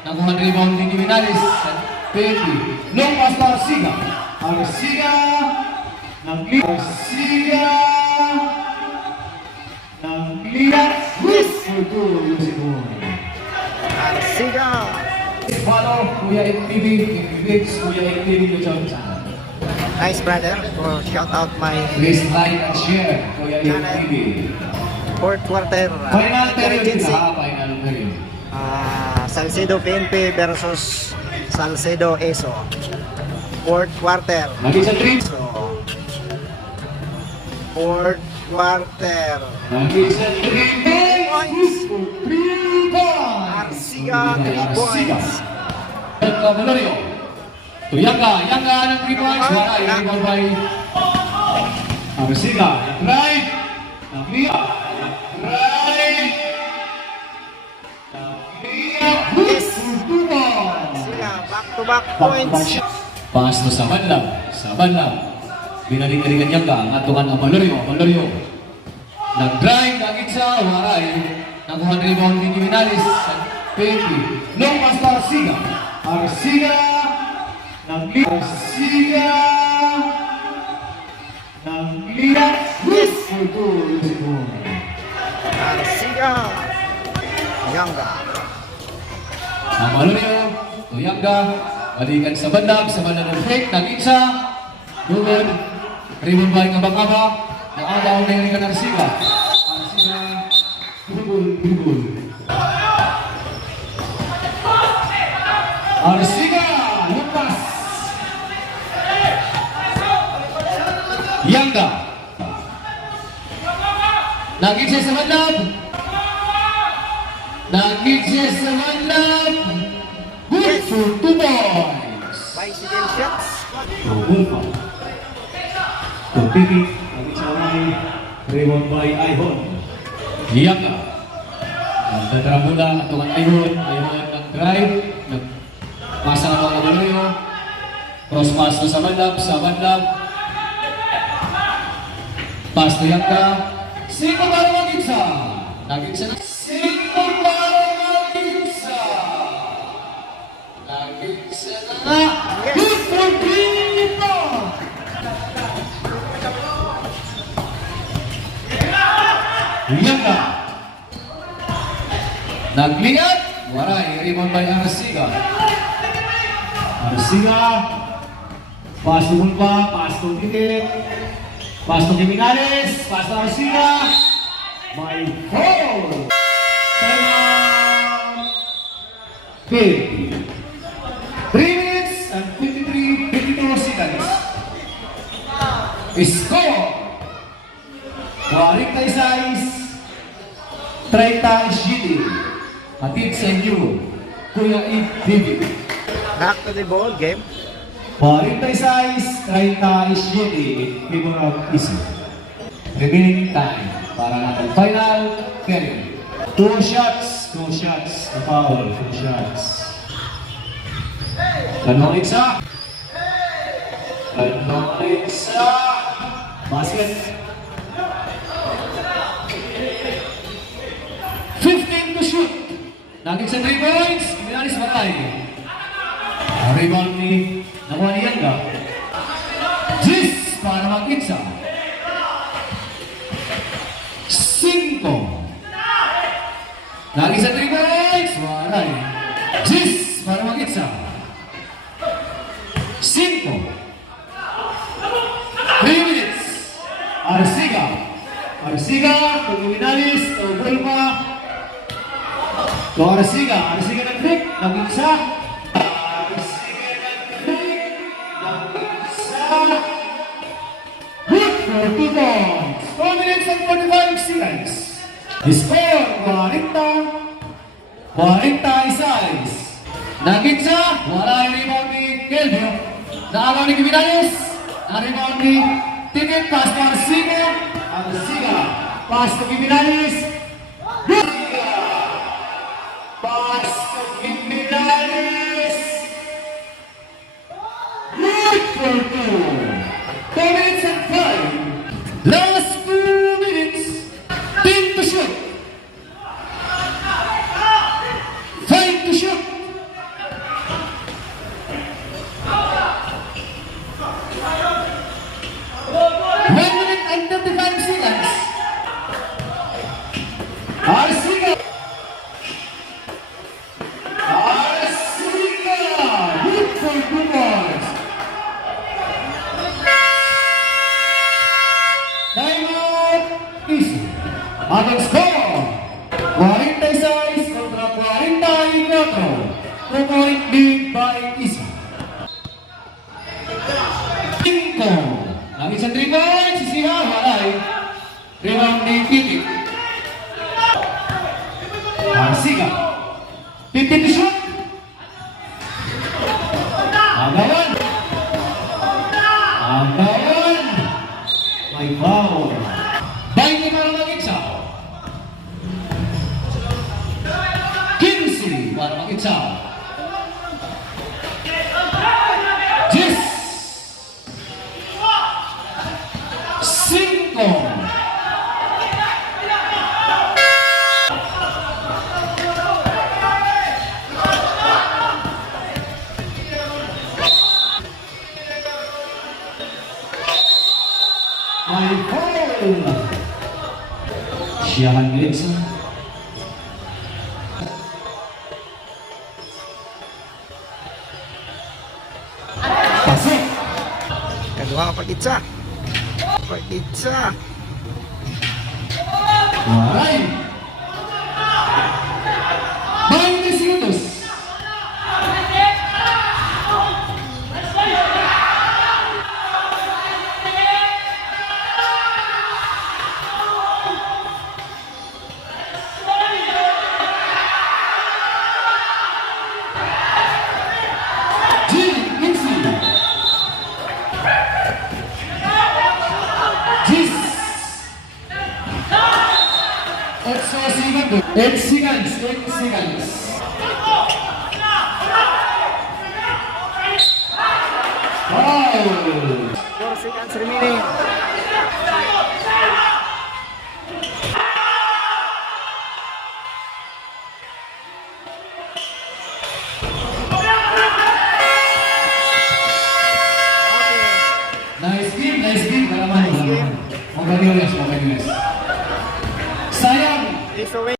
Nakuha ng rebound ni Jimenez. 20. Long pass to Arsiga. Arsiga. Arsiga. Nag-clear. For two. Arsiga. Follow Kuya MTV. Kuya MTV Lucha. Nice brother. Shout out my Please like and share Kuya MTV. fourth quarter. Final period emergency. Final period. Salcedo PNP versus Salcedo ESO. Fourth quarter. Lagi sa 3. So, fourth quarter. Lagi sa 3 points. 3 points. Arsiga 3 points. Valerio. To Yanga ng 3 points. Wala yung rebound by Arsiga. Right. Clear. Right. Yes. Arsiga back-to-back points. Pass to sa banlang. Binalik-balikan Yanga. Ang atukan ang Valerio. Nag-drive, nag-itsa, waray. Nakuha ng rebound ni Jimenez. 20. Long pass to Arsiga. Arsiga. Arsiga. Nag-clear. Yes. For two. Arsiga. Yanga. Ang Valerio. To Yanga. Balikan sa bandag ng fake. Nag-itsa. Lugod. Rebound by Ngabang-Ngabang. Naagaw na yung Arsiga. Arsiga. Dribble. Arsiga. Lupas. Yanga. Nagitsa sa bandab. Good for 2 points. Bicycle shots. Bulpa. Pipit. Nagitsa namin. Rebound by Ayhon. Yanga. Ang tatarambula. Atungan Ayhon. Ayhon nag-drive. Nagpasa na mga Valerio. Cross pass na sa bandab. Pass to Yanga. Sino ba ang magitsa? Nagitsa na. Sino ba ang magitsa? Nagitsa na. Good for 3 points. Yanga. Nagligat. Waray. Rebound by Arsiga. Pass to Bulpa. Pass to Pipit. Pass to Jimenez. Pass to Arsiga. My goal. Timeout. 3 minutes and 52 seconds. Score. 46. 37. Hatid sa inyo. Kuya David. Back to the ball game. 46, 37, favor of Isi. Remaining time para natin final period. 2 shots na foul, 2 shots. Tanong isa. Basket. 15 to shoot. Naging sa 3 points, Jimenez Batay. Ang rebound ni nakuha ni Yanga. Jis para mag-itsa. 5. Naging sa 3 points, waray. Jis para mag-itsa. 5. 3 minutes. Arsiga, to Jimenez, to Bulpa. To Arsiga nag-trick, nag-itsa. Good for 2 points. 4 minutes and 45 seconds. Score, 46. Nagitsa, wala yung rebound ni Kelvio. Naagaw ni Jimenez. Na-rebound ni Ticket, pass to Arsiga. Pass to Jimenez. Pass to Jimenez. Good for 2. 2 minutes and 5. Last 2 minutes. 10 to shoot. 5 to shoot. score, 46 kontra 44. 2-point lead by isa. 5. Ang isang 3 points, sisiha, walay. Rebound ni Pitik. Arsiga. 50 to shoot. Agawan. Agawan. May foul. 20 para mag-isa. 15 para mag-isa. 10. 5. May foul. Siyahan Gleason. Pasok. Kedua pag-itsa. Pag-itsa. Waray. 20 segundos. Eight seconds. Wow. 4 seconds remaining. Nice game. Nice game. Nice game. Congratulations. Sayang. This away.